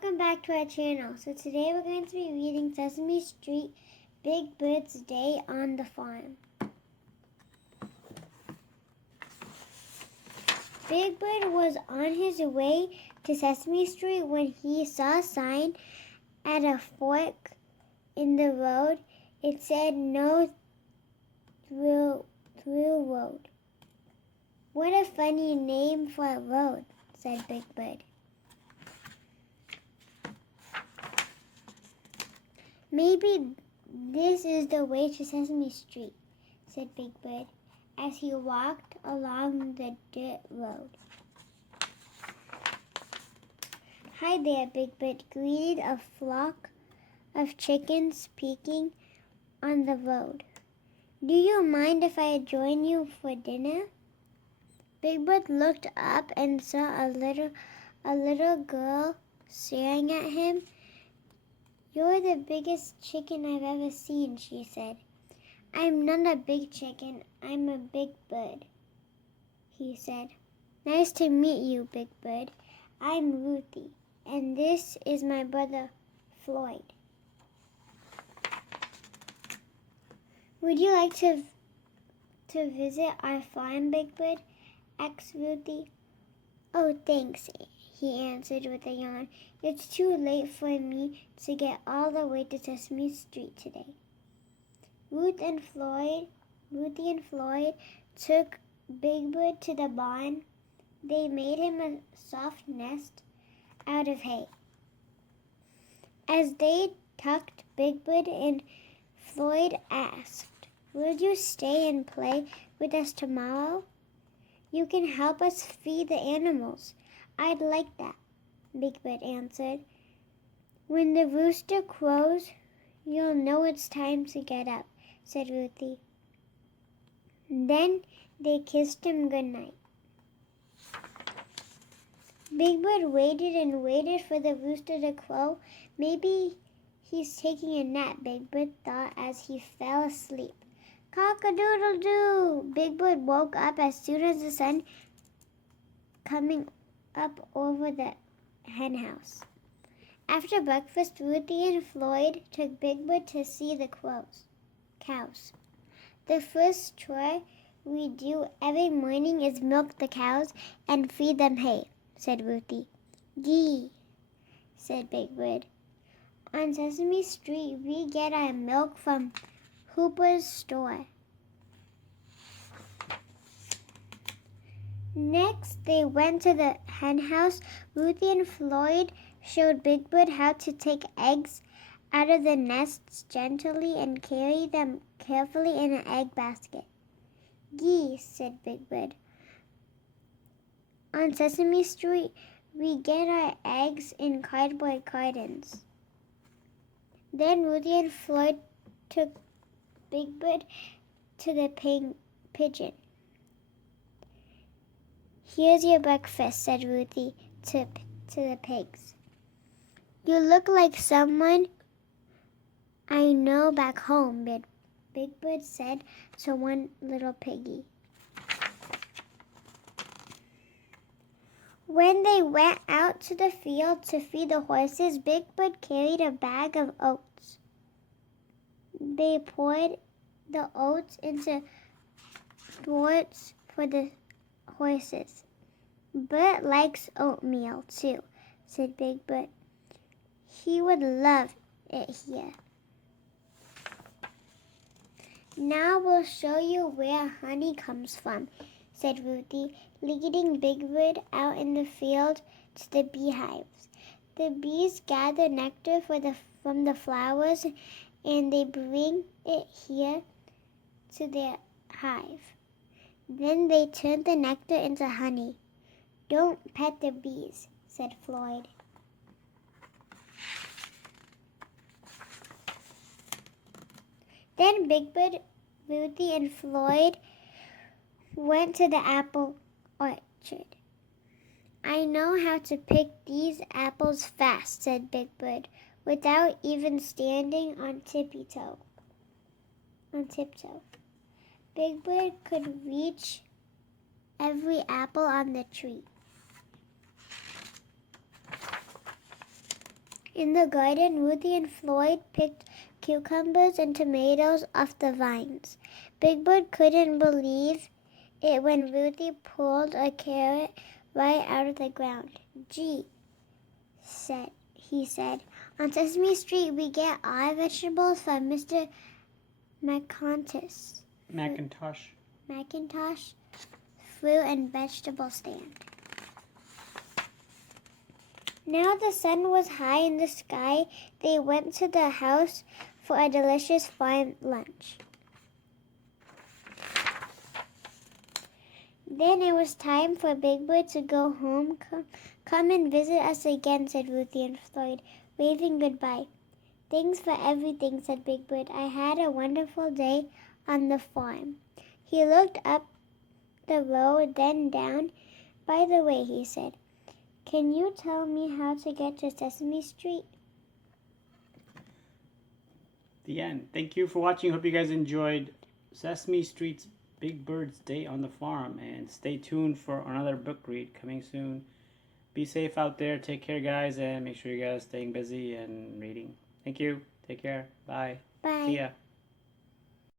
Welcome back to our channel. So today we're going to be reading Sesame Street, Big Bird's Day on the Farm. Big Bird was on his way to Sesame Street when he saw a sign at a fork in the road. It said no through road. What a funny name for a road, said Big Bird. Maybe this is the way to Sesame Street, said Big Bird as he walked along the dirt road. Hi there, Big Bird greeted a flock of chickens peeking on the road. Do you mind if I join you for dinner? Big Bird looked up and saw a little girl staring at him. You're the biggest chicken I've ever seen, she said. I'm not a big chicken, I'm a big bird, he said. Nice to meet you, Big Bird. I'm Ruthie, and this is my brother, Floyd. Would you like to visit our farm, Big Bird? Asked Ruthie. Oh, thanks, he answered with a yawn. It's too late for me to get all the way to Sesame Street today. Ruthie and Floyd took Big Bird to the barn. They made him a soft nest out of hay. As they tucked Big Bird in, Floyd asked, Will you stay and play with us tomorrow? You can help us feed the animals. I'd like that, Big Bird answered. When the rooster crows, you'll know it's time to get up, said Ruthie. Then they kissed him goodnight. Big Bird waited and waited for the rooster to crow. Maybe he's taking a nap, Big Bird thought as he fell asleep. Cock-a-doodle-doo! Big Bird woke up as soon as the sun coming up over the hen house. After breakfast, Ruthie and Floyd took Big Bird to see the cows. The first chore we do every morning is milk the cows and feed them hay, said Ruthie. Gee, said Big Bird. On Sesame Street, we get our milk from Hooper's store. Next, they went to the hen house. Ruthie and Floyd showed Big Bird how to take eggs out of the nests gently and carry them carefully in an egg basket. Geese, said Big Bird. On Sesame Street, we get our eggs in cardboard cartons. Then Ruthie and Floyd took Big Bird to the pigeon. Here's your breakfast, said Ruthie to the pigs. You look like someone I know back home, Big Bird said to one little piggy. When they went out to the field to feed the horses, Big Bird carried a bag of oats. They poured the oats into thwarts for the horses. Bert likes oatmeal too, said Big Bird. He would love it here. Now we'll show you where honey comes from, said Ruthie, leading Big Bird out in the field to the beehives. The bees gather nectar from the flowers and they bring it here to their hive. Then they turn the nectar into honey. Don't pet the bees, said Floyd. Then Big Bird, Ruthie, and Floyd went to the apple orchard. I know how to pick these apples fast, said Big Bird, without even standing on tiptoe. Big Bird could reach every apple on the tree. In the garden, Ruthie and Floyd picked cucumbers and tomatoes off the vines. Big Bird couldn't believe it when Ruthie pulled a carrot right out of the ground. Gee, he said, on Sesame Street we get our vegetables from Mr. McIntosh fruit and vegetable stand. Now the sun was high in the sky. They went to the house for a delicious farm lunch. Then it was time for Big Bird to go home. Come and visit us again, said Ruthie and Floyd, waving goodbye. Thanks for everything, said Big Bird. I had a wonderful day on the farm. He looked up the road, then down. By the way, he said, can you tell me how to get to Sesame Street? The end. Thank you for watching. Hope you guys enjoyed Sesame Street's Big Bird's Day on the Farm. And stay tuned for another book read coming soon. Be safe out there. Take care, guys. And make sure you guys are staying busy and reading. Thank you. Take care. Bye. Bye. See ya.